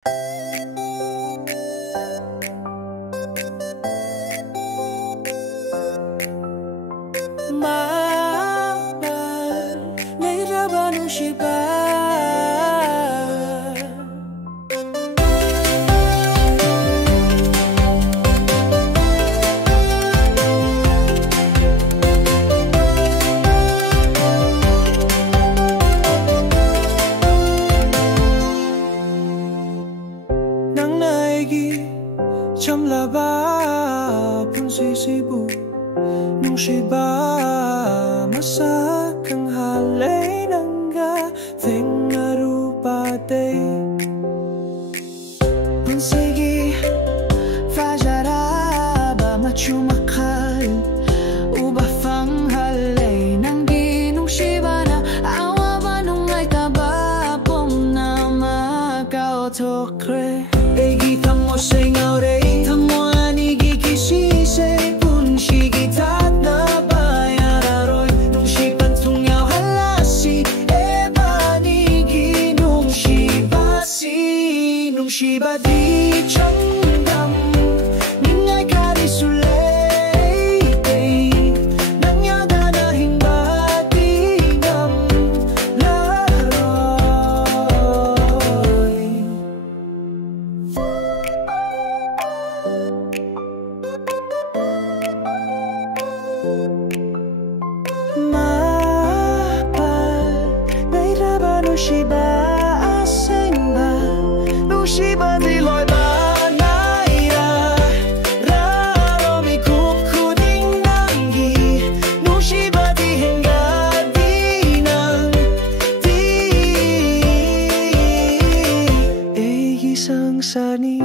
Mahal, nahihirapan mo siya ba? Nang naigi chamlaba punsisibu nung shiba masakang halay nangga thengarupate punsigi fajaraba machumakal uba fang halay nanggi nung shiba na awa ba nung ay tabapom na makaotokre Egi thamo say ngaurei thamo anigi kisi say punshigi tat na bayararoi nung shiban tungaw halasi eba nigi nung shiba di chamdam ningay karisulay nangyada na hingbatingam laroy Mahal, nahihirapan mo shiba asing ba nung shiba di loy ba naira raromi kukuding nanggi nung shiba di hingga di nang di Egi sang sani